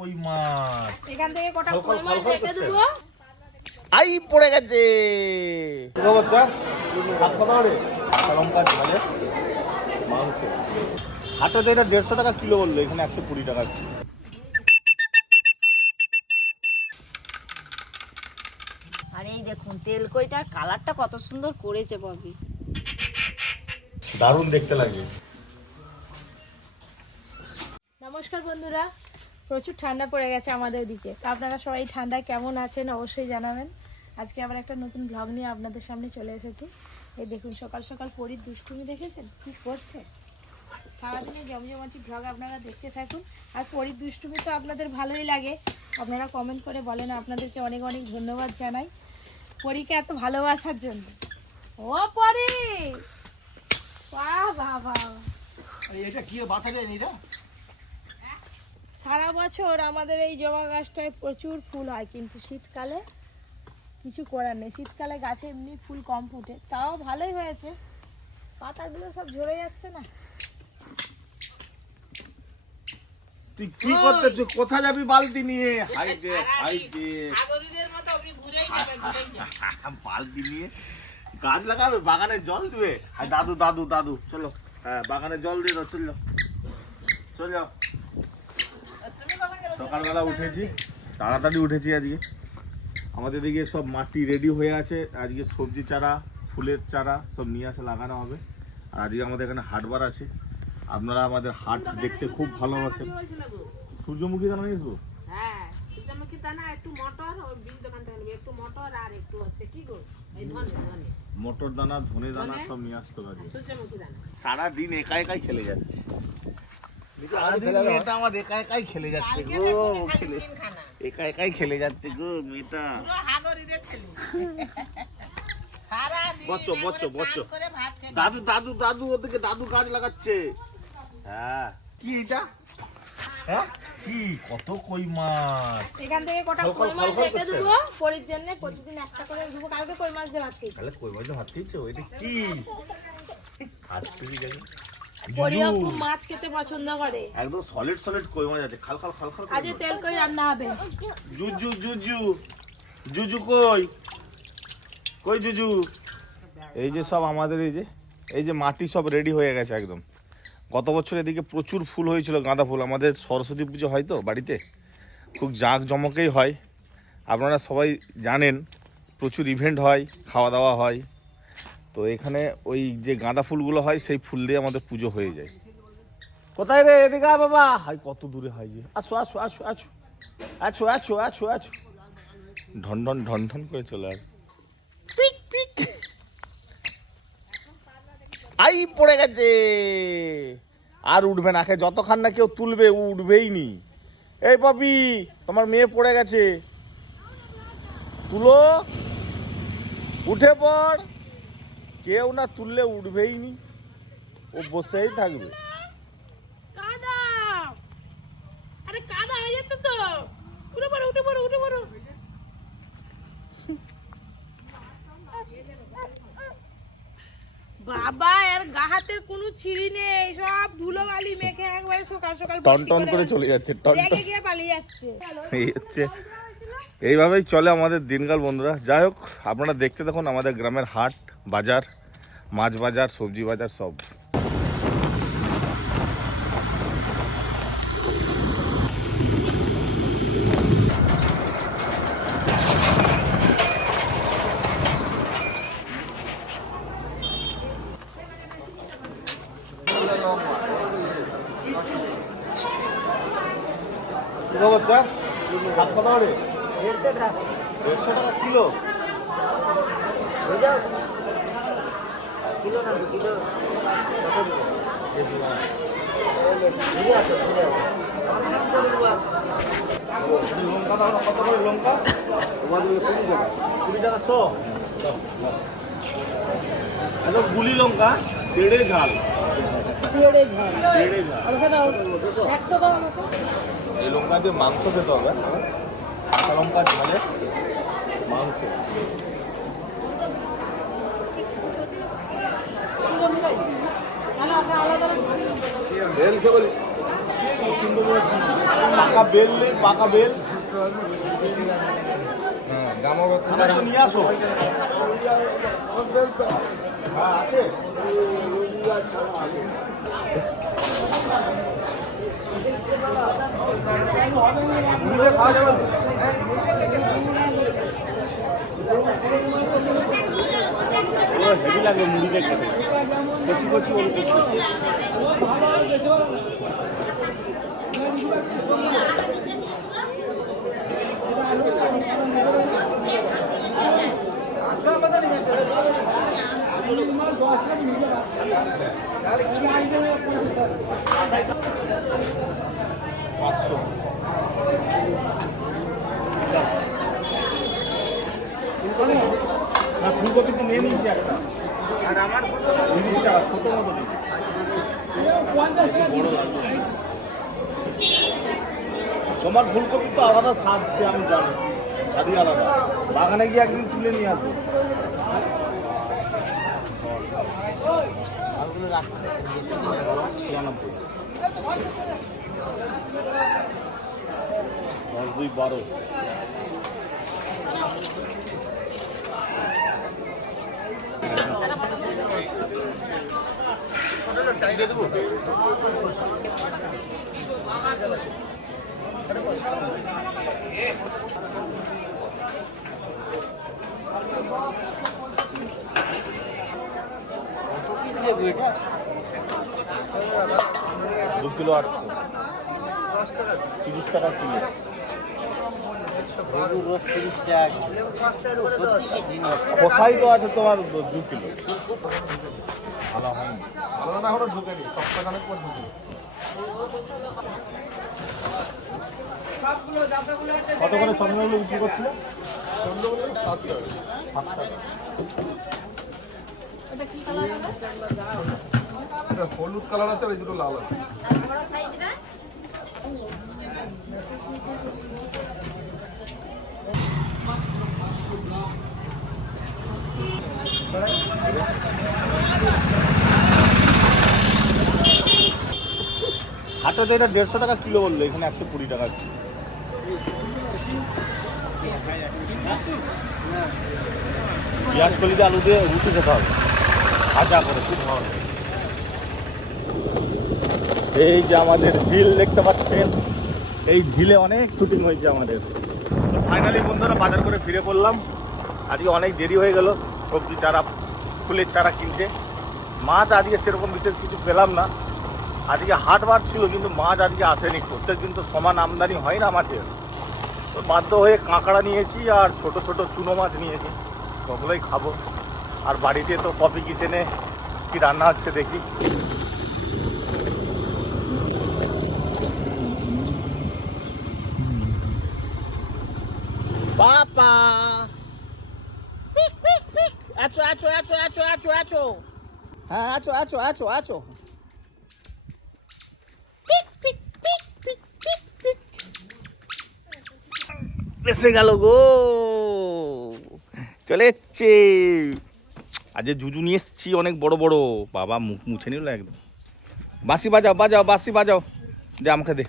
কই মাছ? এখান থেকে কটা কই মাছ রেখে করছে। আই পড়ে গেছে। কি খবর স্যার হাত কত করে লঙ্কা ভালো। মাংস। হাটে তো এটা দেড়শো টাকা কিলো বলল এখানে একশো কুড়ি টাকা। আর এই দেখুন তেল কইটার কালারটা কত সুন্দর করেছে ববি। দারুণ দেখতে লাগে। নমস্কার বন্ধুরা প্রচুর ঠান্ডা পড়ে গেছে আমাদের দিকে। তো আপনারা সবাই ঠান্ডা কেমন আছেন অবশ্যই জানাবেন। আজকে আবার একটা নতুন ব্লগ নিয়ে আপনাদের সামনে চলে এসেছি। এই দেখুন, সকাল সকাল পরীর দুষ্টুমি দেখেছেন? কি করছে? সারাদিনে জমজমাটি ব্লগ আপনারা দেখতে থাকুন। আর পরীর দুষ্টুমি তো আপনাদের ভালোই লাগে। আপনারা কমেন্ট করে বলেন, আপনাদেরকে অনেক অনেক ধন্যবাদ জানাই। পরীকে এত ভালোবাসার জন্য। ও পরি! বাহ এটা কি সারা বছর আমাদের এই জবা গাছটায় প্রচুর ফুল হয় কিন্তু শীতকালে কিছু করার নেই। শীতকালে গাছে এমনি ফুল কম ফুটে তাও ভালোই হয়েছে। পাতাগুলো সব ঝরে যাচ্ছে না। তুই কি করতেছিস? কোথা যাবি বালতি নিয়ে? হাই দে হাই দে বালতি নিয়ে গাছ লাগাবে? বাগানে জল দিবে? আর দাদু দাদু দাদু চলো। হ্যাঁ বাগানে জল দিয়ে দাও চলো। চল। যাও সকালবেলা উঠেছি তাড়াতাড়ি উঠেছি আজকে। আমাদের দিকে সব মাটি রেডি হয়ে আছে আজকে সবজি চারা ফুলের চারা সব নিয়ে আসে লাগানো হবে। আর আজকে আমাদের এখানে হাটবার আছে। আপনারা আমাদের হাট দেখতে খুব ভালোবাসেন। সূর্যমুখী দানা নিয়ে আসব? হ্যাঁ সূর্যমুখী দানা একটু মটর ওই বীজ দোকান থেকে নেবে। একটু মটর আর একটু হচ্ছে কি গো? এই ধনে ধনে। মটর দানা ধনে দানা সব নিয়ে আসতে পারি সারাদিন একা একাই খেলে যাচ্ছে। সারাদিন মেয়েটা আমার একা একাই খেলে যাচ্ছে গো খেলে একা একাই খেলে যাচ্ছে গো মেয়েটা। পুরো হাগরিদের ছেলে। সারা দিন বচ্চো, বচ্চো, বচ্চো। করে ভাত খেয়ে দাদু দাদু দাদু ওদিকে দাদু গাছ লাগাচ্ছে। হ্যাঁ। কি এটা হ্যাঁ? কি কত কই মাছ? এখান থেকে কটা খল খল কই মাছ খল খল রেখে দেবো? পরের জন্য প্রতিদিন একটা করে দেবো। কালকে কই মাছ দিয়ে ভাত খেয়েছি? তাহলে কই মাছ ভাত খেয়েছো? এটা কি? হাত থেকে গেল। পরিও মাছ খেতে পছন্দ করে। একদম সলিড সলিড কই মাছ আছে? খাল খাল খাল খাল আজ তেল কই রান্না হবে? জুজু জুজু। জুজু কই? কই জুজু? এই যে সব আমাদের এই যে এই যে মাটি সব রেডি হয়ে গেছে একদম। গত বছর এদিকে প্রচুর ফুল হয়েছিল গাঁদা ফুল। আমাদের সরস্বতী পুজো হয় তো বাড়িতে? খুব জাঁক জমকেই হয়। আপনারা সবাই জানেন প্রচুর ইভেন্ট হয় খাওয়া দাওয়া হয়। তো এখানে ওই যে গাঁদা ফুলগুলো হয় সেই ফুল দিয়ে আমাদের পুজো হয়ে যায়। কোথায় রে এদিকে বাবা। হাই কত দূরে হয় যে আসো আসো আসো আসো। আছো আছো আছো আছো ঢন ঢন ঢন ঢন করে চলে আস পিক পিক আই পড়ে গেছে। আর উঠবে না যত খান না কেউ তুলবে ও উঠবেই নি। এই পাপি তোমার মেয়ে পড়ে গেছে। তুলো। উঠে পড়। কেউ না তুললে উঠবেই নি। ও বসেই থাকবে। কাদা! আরে কাদা হয়ে যাচ্ছে তো। উঠে পড়ো উঠে পড়ো উঠে পড়ো। বাবা এর গা হাতের কোনো ছিঁড়ি নেই। সব ধুলো বালি মেখে একবারে সকাল সকাল টন টন করে চলে যাচ্ছে টন টন গিয়ে পালিয়ে যাচ্ছে। এই হচ্ছে এইভাবেই চলে আমাদের দিনকাল বন্ধুরা। যাই হোক আপনারা দেখতে দেখুন আমাদের গ্রামের হাট। বাজার মাছ বাজার সবজি বাজার সব। স্যার সাত কত দেড়শো টাকা দেড়শো টাকা কিলো বুঝাও কিলো না দু কিলো কত দিবে ঘুরে আসো ঘুরে আসো আমার নাম তো বলব আসো লঙ্কা কুড়ি টাকা শো একদম গুলি লঙ্কা পেড়ে ঝাল ঝাল এই লঙ্কা দিয়ে মাংস খেতে হবে কাঁচা লঙ্কা। ঝালে মাংস আলাদা পাকা বেল নেই পাকা বেল। তো নিয়ে আসো। হ্যাঁ আছে। খাওয়া যাবে। পুরো হেভি লাগে মুড়িতে খেতে। কচি কচি ওল কচি পাঁচশো না ফুলকপি তো নিয়ে নিয়েছি একটা। আর আমার তিরিশ টাকা ছোটো মতো দিন। তোমার ফুলকপি তো আলাদা স্বাদ সে আমি জানি। স্বাদই আলাদা। বাগানে গিয়ে একদিন তুলে নিয়ে আসব। দশ দুই বারো। দু কিলো আটশো। তিরিশ টাকা কিলো। তো আছে তোমার দু- কিলো। ভালো হয়নি। কত করে চন্দ্রগুলো বিক্রি করছিল? সাত টাকা। হলুদ কালার আছে আর এই দুটো লাল আছে আর বড় সাইজ না হাটে তো এটা দেড়শো টাকা কিলো বলল, এখানে একশো কুড়ি টাকা। পেঁয়াজ কলিতে আলু দিয়ে রুটি খেতে হবে। ভাজা করে খুব ভালো এই যে আমাদের ঝিল দেখতে পাচ্ছেন, এই ঝিলে অনেক শুটিং হয়েছে আমাদের। ফাইনালি বন্ধুরা বাজার করে ফিরে পড়লাম। আজকে অনেক দেরি হয়ে গেল, সবজি চারা, ফুলের চারা কিনতে। মাছ আজকে সেরকম বিশেষ কিছু পেলাম না। আজকে হাট বার ছিল কিন্তু মাছ আজকে আসেনি। প্রত্যেক দিন তো সমান আমদানি হয় না মাছের তো বাধ্য হয়ে কাঁকড়া নিয়েছি আর ছোট ছোট চুনো মাছ নিয়েছি। ওগুলোই খাব। আর বাড়িতে তো কফি কিচেনে কি রান্না হচ্ছে দেখি। পাপা আছো আছো আছো আছো আছো আছো। হ্যাঁ আছো আছো আছো আছো। এসে গেল গো। চলে এসছে। আজ জুজু নিয়ে এসছি, অনেক বড় বড়। বাবা মুখ মুছে নিল একদম। বাঁশি বাজাও বাজাও, বাঁশি বাজাও। দে আমাকে দে।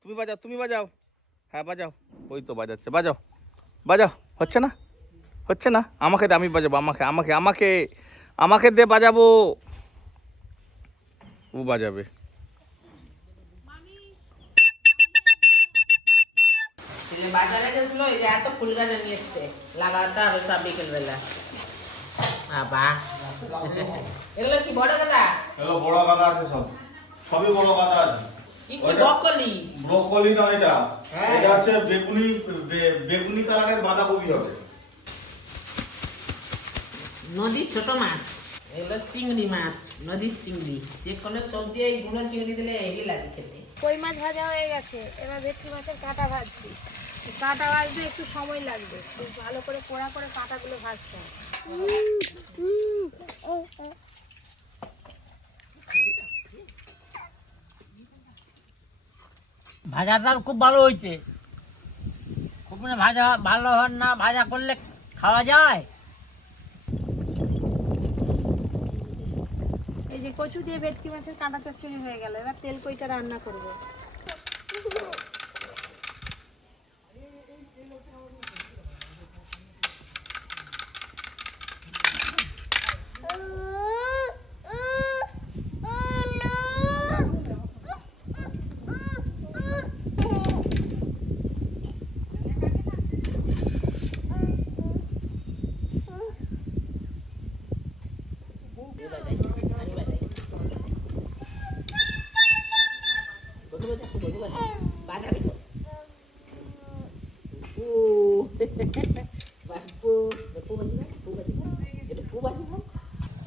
তুমি বাজাও তুমি বাজাও। হ্যাঁ বাজাও। ওই তো বাজাচ্ছে, বাজাও। বাজাও, হচ্ছে না? হচ্ছে না? আমাকে দে আমি বাজাবো আমাকে আমাকে আমাকে আমাকে দে বাজাবো। ও বাজাবে। বাজারে গেছিল এই যে এত ফুল গাছ নিয়ে এসছে। লাগাতে হবে সব বিকেল বাবা। এগুলো কি বড় গাদা? হ্যালো বড় গাদা আছে সব। সবই বড় গাদা আছে। কি কি ওইটা- বকলি ব্রোকলি না এটা। এটা হচ্ছে বেগুনি বেগুনি কালারের বাঁধাকপি হবে। নদীর ছোট মাছ এগুলো চিংড়ি মাছ নদীর চিংড়ি। যে কোনো সবজি এই গুঁড়ো চিংড়ি দিলে হেভি লাগে খেতে। কই মাছ ভাজা হয়ে গেছে এবার ভেটকি মাছের কাঁটা ভাজছি। কাঁটা ভাজতে একটু সময় লাগবে খুব ভালো করে পোড়া করে কাঁটাগুলো ভাজতে হবে। ভাজাটা খুব ভালো হয়েছে। উপরে ভাজা ভালো হন না ভাজা করলে খাওয়া যায় এই যে কচু দিয়ে ভেটকি মাছের কাঁটা চচ্চড়ি হয়ে গেল এবার তেল কইটা রান্না করব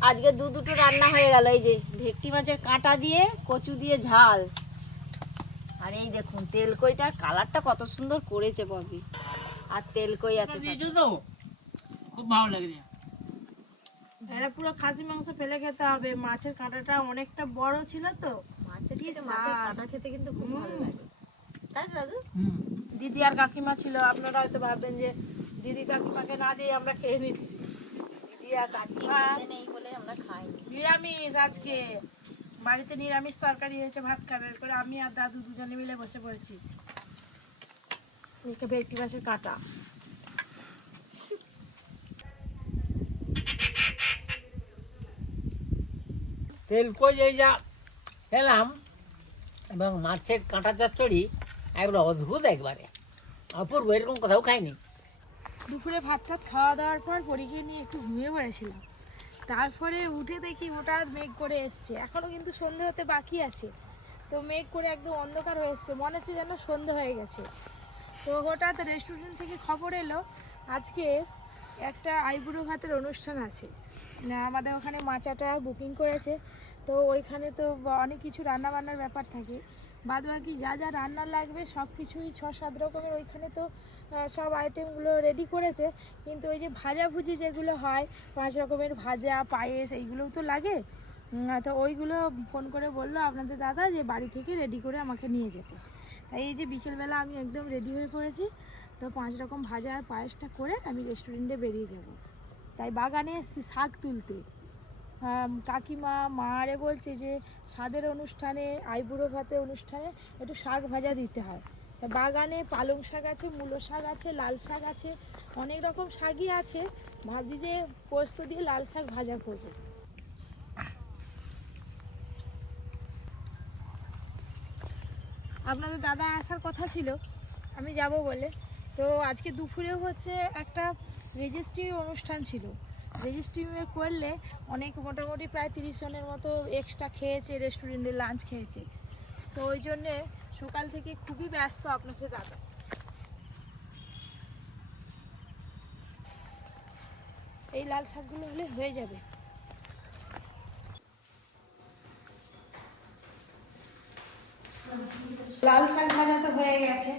আজকে দু দুটো রান্না হয়ে গেল এই যে ভেটকি মাছের কাঁটা দিয়ে কচু দিয়ে ঝাল। আর এই দেখুন তেল কইটার কালারটা কত সুন্দর করেছে ববি। আর তেল কই আছে খুব ভালো লাগছে এটা পুরো খাসি মাংস ফেলে খেতে হবে। মাছের কাঁটাটা অনেকটা বড় ছিল তো। মাছের মাছের। কাঁটা খেতে কিন্তু খুব ভালো লাগে। তাই দাদু? দিদি আর কাকিমা ছিল আপনারা হয়তো ভাববেন যে দিদি কাকিমাকে না দিয়ে আমরা খেয়ে নিচ্ছি। নিরামিষ আজকে। বাড়িতে নিরামিষ তরকারি হয়েছে ভাত খাবে। করে আমি আর দাদু দুজনে মিলে বসে পড়েছি। ভেটকি মাছের কাঁটা। তেল কই এই যা খেলাম এবং মাছের কাঁটা চচ্চড়ি একবার অদ্ভুত একবারে। অপূর্ব এরকম কোথাও খাইনি। দুপুরে ভাত টাত খাওয়া দাওয়ার পর পরীক্ষা নিয়ে একটু ঘুমিয়ে পড়েছিলাম। তারপরে উঠে দেখি হঠাৎ মেঘ করে এসছে। এখনও কিন্তু সন্ধে হতে বাকি আছে। তো মেঘ করে একদম অন্ধকার হয়ে এসছে। মনে হচ্ছে যেন সন্ধে হয়ে গেছে। তো হঠাৎ রেস্টুরেন্ট থেকে খবর এলো, আজকে একটা আইবুড়ো ভাতের অনুষ্ঠান আছে। আমাদের ওখানে মাচাটা বুকিং করেছে। তো ওইখানে তো অনেক কিছু রান্না বান্নার ব্যাপার থাকে। বাদ বাকি যা যা রান্না লাগবে, সব কিছুই ছ সাত রকমের। ওইখানে তো সব আইটেমগুলো রেডি করেছে। কিন্তু ওই যে ভাজাভুজি যেগুলো হয়, পাঁচ রকমের ভাজা, পায়েস, এইগুলোও তো লাগে। তো ওইগুলো ফোন করে বলল আপনাদের দাদা যে বাড়ি থেকে রেডি করে আমাকে নিয়ে যেতে। তাই এই যে বিকেলবেলা আমি একদম রেডি হয়ে পড়েছি। তো পাঁচ রকম ভাজা আর পায়েসটা করে আমি রেস্টুরেন্টে বেরিয়ে যাব। তাই বাগানে এসেছি শাক তুলতে। কাকিমা মা আরে বলছে যে স্বাদের অনুষ্ঠানে, আইবুড়ো ভাতের অনুষ্ঠানে একটু শাক ভাজা দিতে হয়। তা বাগানে পালং শাক আছে, মূলো শাক আছে, লাল শাক আছে, অনেক রকম শাকই আছে। ভাবছি যে পোস্ত দিয়ে লাল শাক ভাজা করব। আপনাদের দাদা আসার কথা ছিল, আমি যাব বলে। তো আজকে দুপুরেও হচ্ছে একটা রেজিস্ট্রি অনুষ্ঠান ছিল। রেজিস্ট্রি করলে অনেক মোটামুটি প্রায় তিরিশ জনের মতো এক্সট্রা খেয়েছে রেস্টুরেন্টে লাঞ্চ খেয়েছে। তো ওই জন্যে সকাল থেকে খুবই ব্যস্ত আপনাকে দাদা। এই লাল শাকগুলো হলে হয়ে যাবে। লাল শাক ভাজা তো হয়ে গেছে।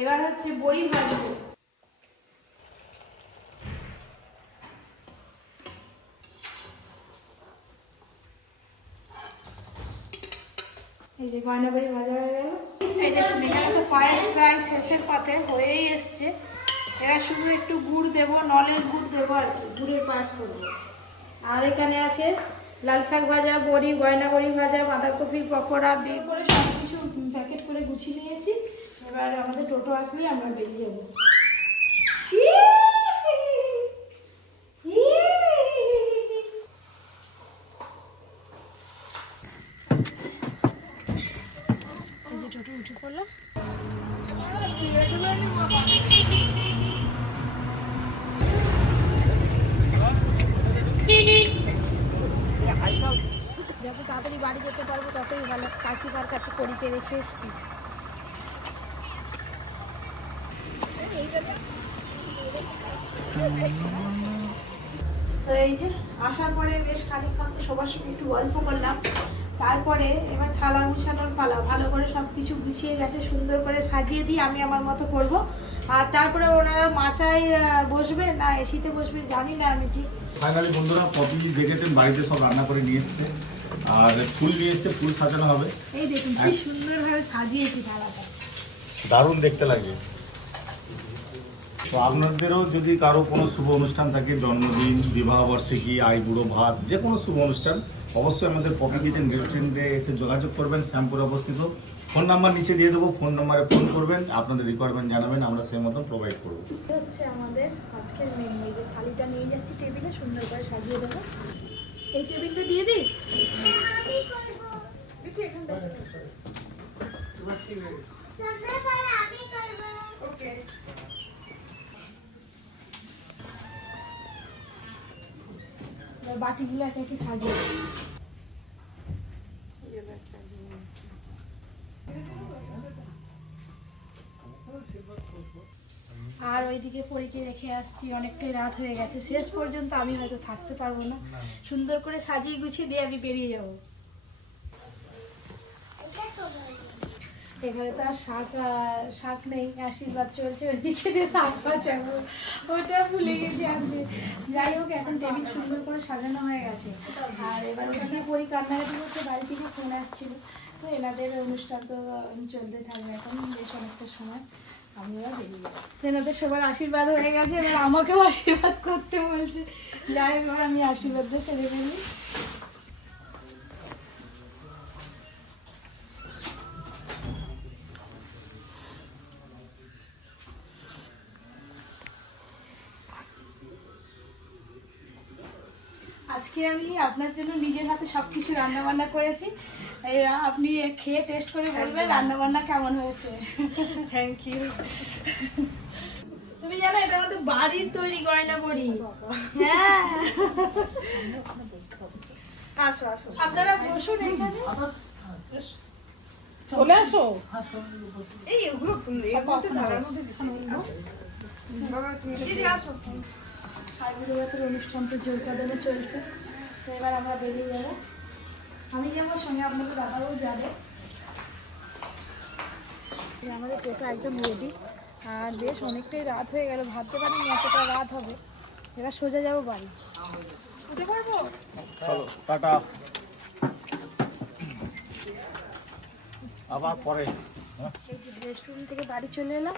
এবার হচ্ছে বড়ি ভাজবো। যে গয়না বড়ি ভাজা হয়ে গেল। এই দেখুন এখানে তো পায়েস প্রায় শেষের পথে হয়েই এসছে। এবার শুধু একটু গুড় দেবো নলের গুড় দেবো আর কি গুড়ের পায়েস করব। আর এখানে আছে লাল শাক ভাজা বড়ি গয়না বড়ি ভাজা বাঁধাকপি পকোড়া বে করে সব কিছু প্যাকেট করে গুছিয়ে নিয়েছি। এবার আমাদের টোটো আসলেই আমরা বেরিয়ে যাব। কাকিমার কাছে করিতে রেখে এসেছি। তো এই যে আসার পরে বেশ খানিকক্ষণ তো সবার সঙ্গে একটু গল্প করলাম। তারপরে এবার থালা গুছানোর পালা ভালো করে সব কিছু গুছিয়ে গেছে সুন্দর করে সাজিয়ে দিই আমি আমার মতো করব। আর তারপরে ওনারা মাচায় বসবে না এসিতে বসবে জানি না আমি ঠিক। ফাইনালি বন্ধুরা পপি দেখেছেন বাড়িতে সব রান্না করে নিয়ে এসছে। আর ফুল নিয়ে এসছে ফুল সাজানো হবে। এই দেখুন কি সুন্দরভাবে সাজিয়েছি থালাটা দারুণ দেখতে লাগে। তো আপনাদেরও যদি কারও কোনো শুভ অনুষ্ঠান থাকে জন্মদিন বিবাহবার্ষিকী আই বুড়ো ভাত যে কোনো শুভ অনুষ্ঠান অবশ্যই আমাদের পপি কিচেন রেস্টুরেন্টে এসে যোগাযোগ করবেন শ্যামপুরে অবস্থিত। ফোন নাম্বার নিচে দিয়ে দেবো ফোন নাম্বারে ফোন করবেন আপনাদের রিকোয়ারমেন্ট জানাবেন আমরা সেই মতন প্রোভাইড করব। হচ্ছে আমাদের আজকের মেনু যে থালিটা নিয়ে যাচ্ছি টেবিলে সুন্দর করে সাজিয়ে দেবো। এই টেবিলটা দিয়ে দিই বাটিগুলো একে একে সাজিয়ে রেখে আসছি অনেকটাই রাত হয়ে গেছে। শেষ পর্যন্ত আমি হয়তো থাকতে পারব না। সুন্দর করে সাজিয়ে গুছিয়ে দিয়ে আমি বেরিয়ে যাব। এখানে তো আর শাক শাক নেই আশীর্বাদ চলছে। ওইদিকে যে শাক বাঁচাবো ওটা ভুলে গেছি আনতে যাই হোক এখন টেবিল সুন্দর করে সাজানো হয়ে গেছে। আর এবার ওখানে পরি কান্নাকাটি করছে বাড়ি থেকে ফোন আসছিল। তো এনাদের অনুষ্ঠান তো চলতে থাকবে এখন বেশ অনেকটা সময়। আমি এবার বেরিয়ে যাব তো সবার আশীর্বাদ হয়ে গেছে, এবার আমাকেও আশীর্বাদ করতে বলছে। যাই হোক, আমি আশীর্বাদটা সেরে ফেলি। আমি আপনার জন্য নিজের হাতে সব কিছু রান্না বান্না করেছি আপনি খেয়ে টেস্ট করে বলবেন রান্না বান্না কেমন হয়েছে। থ্যাংক ইউ তুমি জানো এটা আমাদের বাড়ির তৈরি গয়না বড়ি। হ্যাঁ। আসো আসো আপনারা বসুন এখানে। চলে আসো। এই এগুলো। দিদি আসো। জোর চলছে। তো এবার আমরা বেরিয়ে যাব। আমি যাব সঙ্গে আপনাদের দাদাও যাবে? আমাদের টোটো একদম রেডি আর বেশ অনেকটাই রাত হয়ে গেল ভাবতে পারিনি এতটা রাত হবে। এবার সোজা যাব বাড়ি। উঠে পারব চলো টাটা। আবার পরে। রেস্টুরেন্ট থেকে বাড়ি চলে এলাম।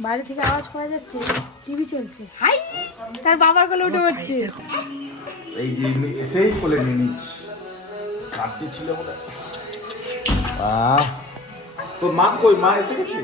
বাড়ি থেকে আওয়াজ পাওয়া যাচ্ছে টিভি চলছে। হাই! তার বাবার কোলে উঠে পড়ছে। এই যে এসেই কোলে নিয়ে নিচ্ছি। কাটতে ছিল বলে আহ তোর মা কই? মা এসে গেছে?